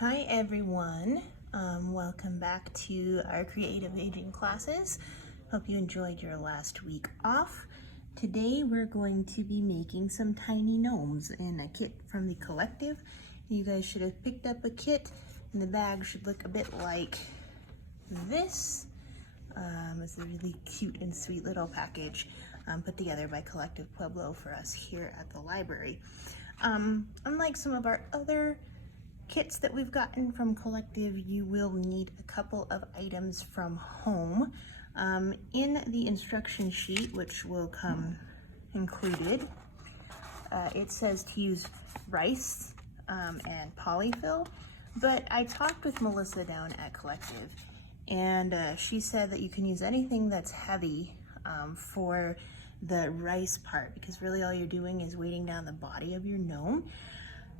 Hi everyone, welcome back to our creative aging classes. Hope you enjoyed your last week off. Today we're going to be making some tiny gnomes in a kit from the Collective. You guys should have picked up a kit, and the bag should look a bit like this. It's a really cute and sweet little package put together by Collective Pueblo for us here at the library. Unlike some of our other kits that we've gotten from Collective, you will need a couple of items from home. In the instruction sheet, which will come included, it says to use rice and polyfill, but I talked with Melissa down at Collective, and she said that you can use anything that's heavy for the rice part, because really all you're doing is weighting down the body of your gnome.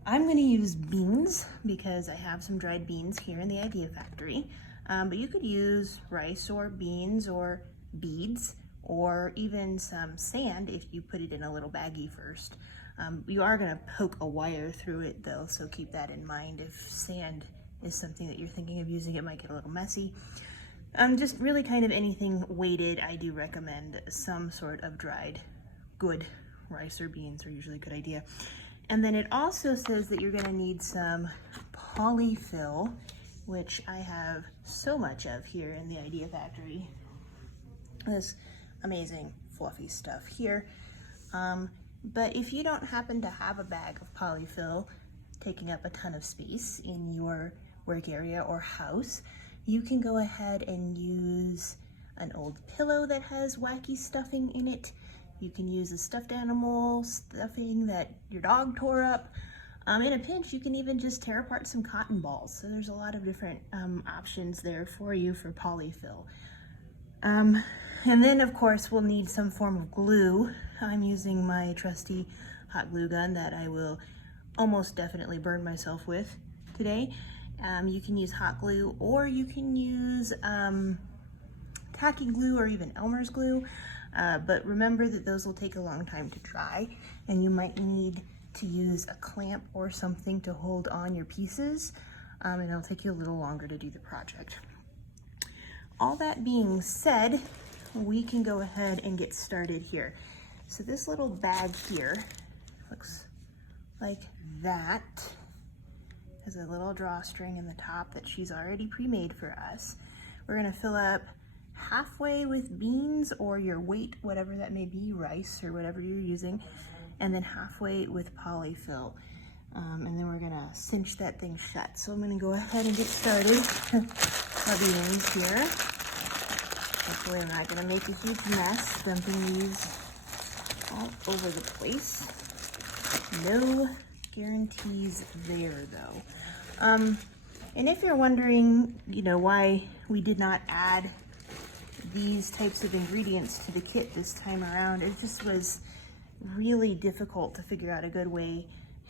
I'm going to use beans because I have some dried beans here in the Idea Factory, but you could use rice or beans or beads or even some sand if you put it in a little baggie first. You are going to poke a wire through it though, so keep that in mind. If sand is something that you're thinking of using, it might get a little messy. Just really kind of anything weighted, I do recommend some sort of dried good rice or beans are usually a good idea. And then it also says that you're going to need some polyfill, which I have so much of here in the Idea Factory. This amazing fluffy stuff here. But if you don't happen to have a bag of polyfill taking up a ton of space in your work area or house, you can go ahead and use an old pillow that has wacky stuffing in it. You can use a stuffed animal stuffing that your dog tore up. In a pinch, you can even just tear apart some cotton balls. So there's a lot of different options there for you for polyfill. And then of course we'll need some form of glue. I'm using my trusty hot glue gun that I will almost definitely burn myself with today. You can use hot glue, or you can use tacky glue or even Elmer's glue. But remember that those will take a long time to dry, and you might need to use a clamp or something to hold on your pieces, and it'll take you a little longer to do the project. All that being said, we can go ahead and get started here. So this little bag here looks like that. Has a little drawstring in the top that she's already pre-made for us. We're gonna fill up halfway with beans or your weight, whatever that may be, rice or whatever you're using, and then halfway with polyfill. And then we're gonna cinch that thing shut. So I'm gonna go ahead and get started. Plug ends here. Hopefully I'm not gonna make a huge mess dumping these all over the place. No guarantees there though. And if you're wondering, why we did not add these types of ingredients to the kit this time around, it just was really difficult to figure out a good way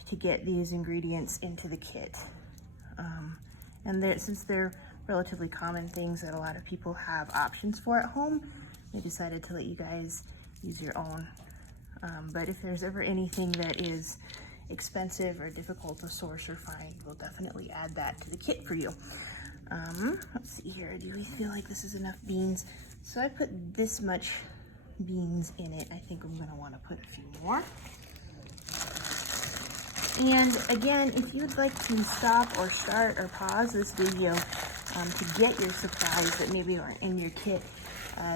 to get these ingredients into the kit. And since they're relatively common things that a lot of people have options for at home, we decided to let you guys use your own. But if there's ever anything that is expensive or difficult to source or find, we'll definitely add that to the kit for you. Let's see here, do we feel like this is enough beans? So I put this much beans in it. I think I'm gonna wanna put a few more. And again, if you'd like to stop or start or pause this video to get your supplies that maybe aren't in your kit,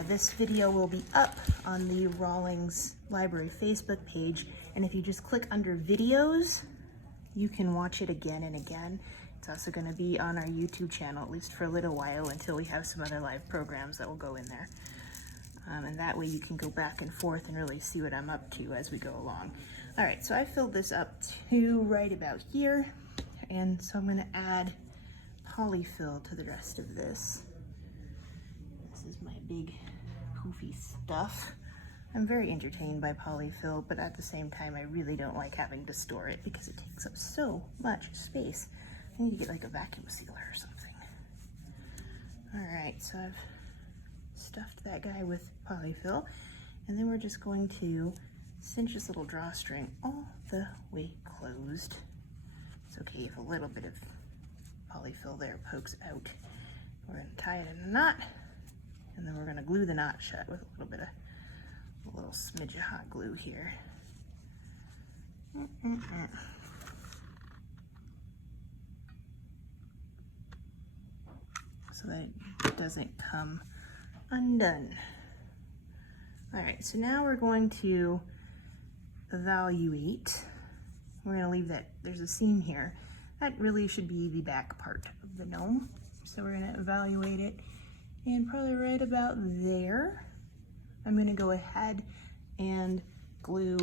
this video will be up on the Rawlings Library Facebook page. And if you just click under videos, you can watch it again and again. It's also going to be on our YouTube channel, at least for a little while, until we have some other live programs that will go in there. And that way you can go back and forth and really see what I'm up to as we go along. All right, so I filled this up to right about here. And so I'm going to add polyfill to the rest of this. This is my big poofy stuff. I'm very entertained by polyfill, but at the same time, I really don't like having to store it because it takes up so much space. I need to get like a vacuum sealer or something. All right, so I've stuffed that guy with polyfill, and then we're just going to cinch this little drawstring all the way closed. It's okay if a little bit of polyfill there pokes out. We're going to tie it in a knot, and then we're going to glue the knot shut with a little smidge of hot glue here. So that it doesn't come undone. All right, so now we're going to evaluate. We're going to leave that, there's a seam here. That really should be the back part of the gnome. So we're going to evaluate it, and probably right about there, I'm going to go ahead and glue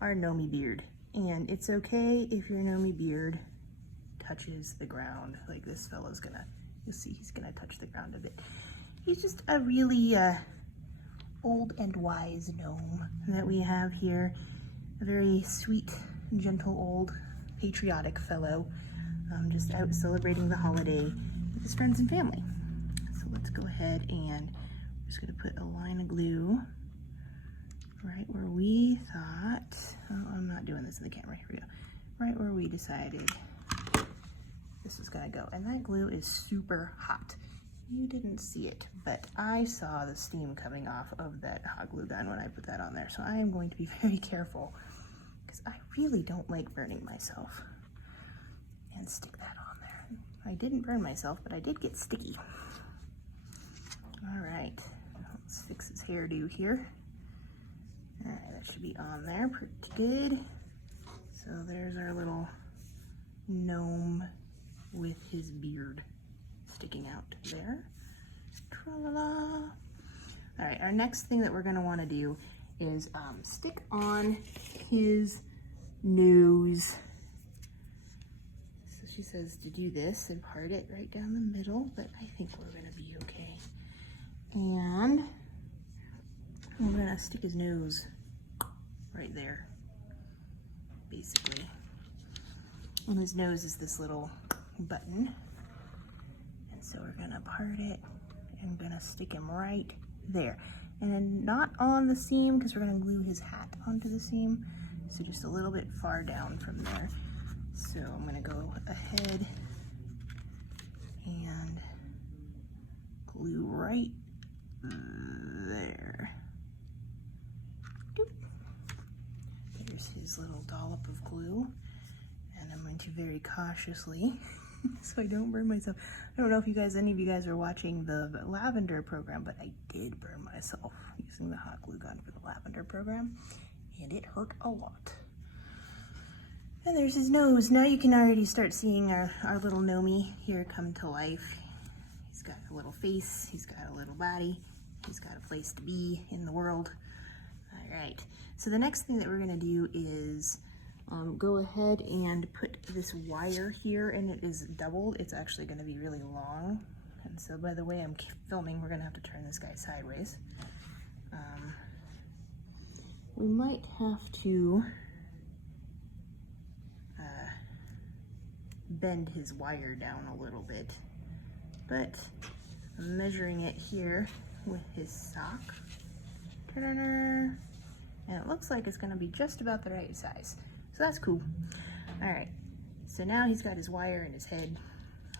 our Gnomie beard. And it's okay if your Gnomie beard touches the ground. Like this fellow's gonna, you'll see he's gonna touch the ground a bit. He's just a really old and wise gnome that we have here. A very sweet, gentle, old, patriotic fellow, just out celebrating the holiday with his friends and family. So let's go ahead and we're just gonna put a line of glue right where we thought, oh, I'm not doing this in the camera, here we go. Right where we decided this is gonna go. And that glue is super hot. You didn't see it, but I saw the steam coming off of that hot glue gun when I put that on there. So I am going to be very careful because I really don't like burning myself. And stick that on there. I didn't burn myself, but I did get sticky. All right, let's fix his hairdo here. All right, that should be on there pretty good. So there's our little gnome with his beard sticking out there. Tra-la-la. All right, our next thing that we're gonna wanna do is stick on his nose. So she says to do this and part it right down the middle, but I think we're gonna be okay. And we're gonna stick his nose right there, basically. And his nose is this little button. And so we're gonna part it and gonna stick him right there. And then not on the seam, because we're gonna glue his hat onto the seam. So just a little bit far down from there. So I'm gonna go ahead and glue right there. Doop. There's his little dollop of glue, and I'm going to very cautiously, so I don't burn myself. I don't know if any of you guys are watching the lavender program, but I did burn myself using the hot glue gun for the lavender program, and it hurt a lot. And there's his nose. Now you can already start seeing our little Gnomie here come to life. He's got a little face, he's got a little body, he's got a place to be in the world. All right, so the next thing that we're gonna do is go ahead and put this wire here, and it is doubled. It's actually gonna be really long. And so by the way I'm filming, we're gonna have to turn this guy sideways. We might have to bend his wire down a little bit, but I'm measuring it here with his sock. Ta-da-da. And it looks like it's gonna be just about the right size. So that's cool. All right, so now he's got his wire in his head.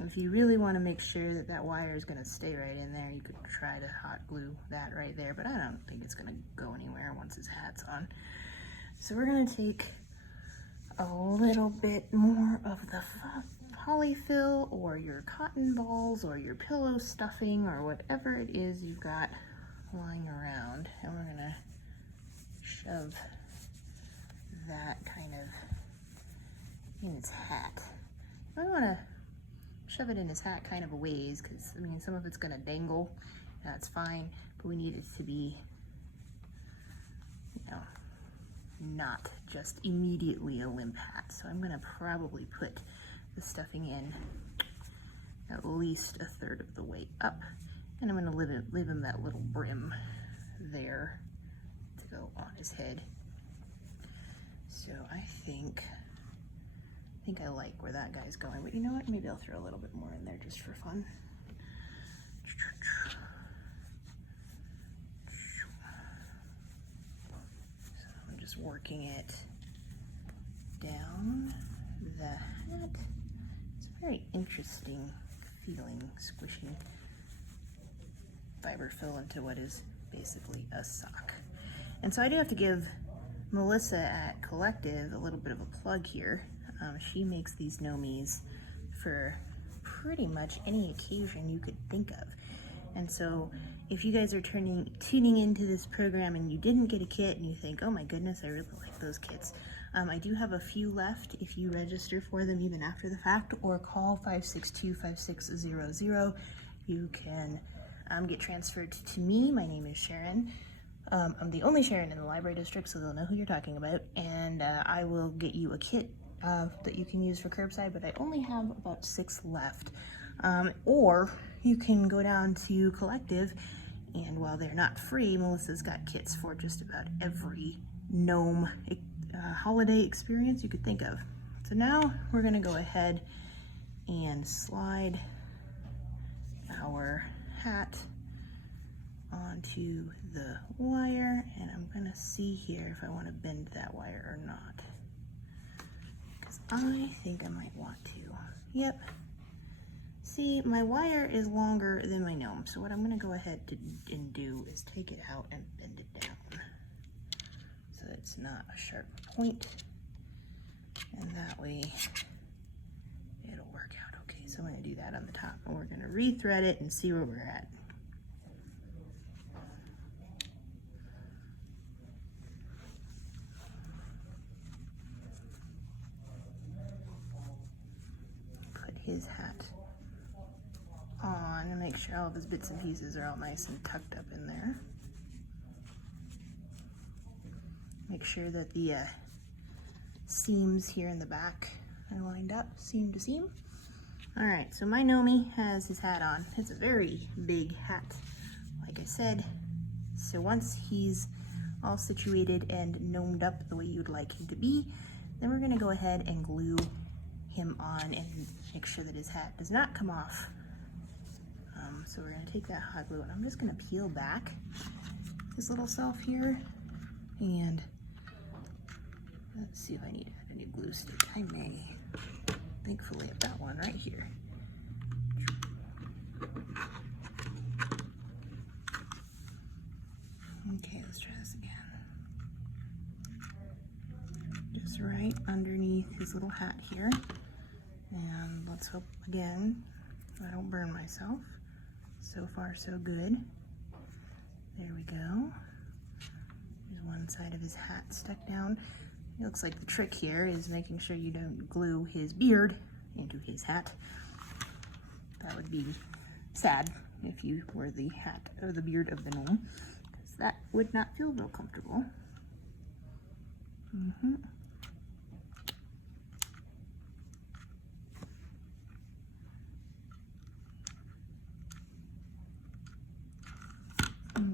If you really wanna make sure that that wire is gonna stay right in there, you could try to hot glue that right there, but I don't think it's gonna go anywhere once his hat's on. So we're gonna take a little bit more of the polyfill or your cotton balls or your pillow stuffing or whatever it is you've got lying around, and we're gonna shove that kind of in his hat. I want to shove it in his hat kind of a ways, because I mean some of it's gonna dangle, that's fine, but we need it to be, you know, not just immediately a limp hat. So I'm gonna probably put the stuffing in at least a third of the way up, and I'm gonna leave him that little brim there to go on his head. So I think I like where that guy's going, but you know what? Maybe I'll throw a little bit more in there just for fun. So I'm just working it down the hat. So very interesting feeling, squishing fiber fill into what is basically a sock. And so I do have to give Melissa at Collective a little bit of a plug here. She makes these Gnomies for pretty much any occasion you could think of. And so if you guys are tuning into this program and you didn't get a kit and you think, oh my goodness, I really like those kits, I do have a few left if you register for them even after the fact, or call 562-5600. You can get transferred to me. My name is Sharon. I'm the only Sharon in the library district, so they'll know who you're talking about, and I will get you a kit that you can use for curbside, but I only have about 6 left. Or you can go down to Collective, and while they're not free, Melissa's got kits for just about every gnome holiday experience you could think of. So now we're gonna go ahead and slide our hat onto the wire, and I'm gonna see here if I want to bend that wire or not, because I think I might want to. Yep. See, my wire is longer than my gnome, so what I'm gonna go ahead and do is take it out and bend it down so that it's not a sharp point, and that way it'll work out okay. So I'm gonna do that on the top, and we're gonna rethread it and see where we're at. His hat on and make sure all of his bits and pieces are all nice and tucked up in there. Make sure that the seams here in the back are lined up, seam to seam. All right, so my Gnomie has his hat on. It's a very big hat, like I said. So once he's all situated and gnomed up the way you'd like him to be, then we're gonna go ahead and glue him on and make sure that his hat does not come off. So we're gonna take that hot glue and I'm just gonna peel back his little self here, and let's see if I need to add a new glue stick. I may. Thankfully I've got one right here. Okay, let's try this again. Just right underneath his little hat here. And let's hope again I don't burn myself. So far so good. There we go. There's one side of his hat stuck down. It looks like the trick here is making sure you don't glue his beard into his hat. That would be sad if you were the hat or the beard of the gnome, because that would not feel real comfortable.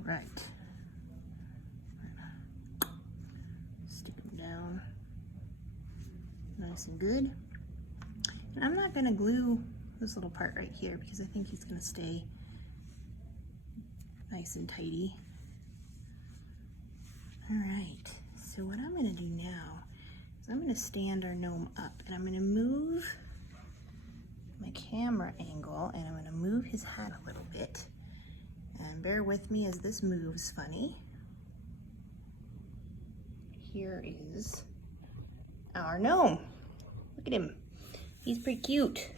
Right. Stick them down nice and good. And I'm not going to glue this little part right here because I think he's going to stay nice and tidy. All right, so what I'm going to do now is I'm going to stand our gnome up, and I'm going to move my camera angle, and I'm going to move his hat a little bit. And bear with me as this moves funny. Here is our gnome. Look at him. He's pretty cute.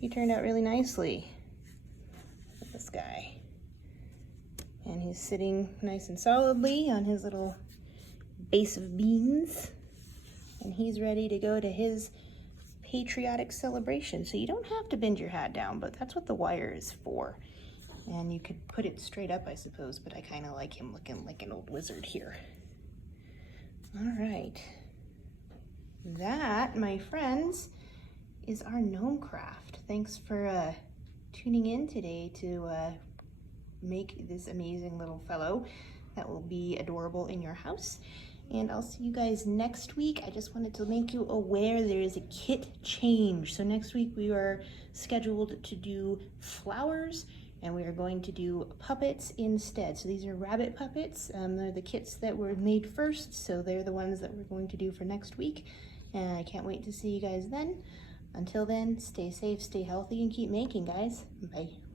He turned out really nicely. Look at this guy. And he's sitting nice and solidly on his little base of beans. And he's ready to go to his patriotic celebration. So you don't have to bend your hat down, but that's what the wire is for. And you could put it straight up, I suppose, but I kind of like him looking like an old wizard here. All right. That, my friends, is our gnome craft. Thanks for tuning in today to make this amazing little fellow that will be adorable in your house. And I'll see you guys next week. I just wanted to make you aware there is a kit change. So next week we are scheduled to do flowers, and we are going to do puppets instead. So these are rabbit puppets. They're the kits that were made first, so they're the ones that we're going to do for next week. And I can't wait to see you guys then. Until then, stay safe, stay healthy, and keep making, guys. Bye.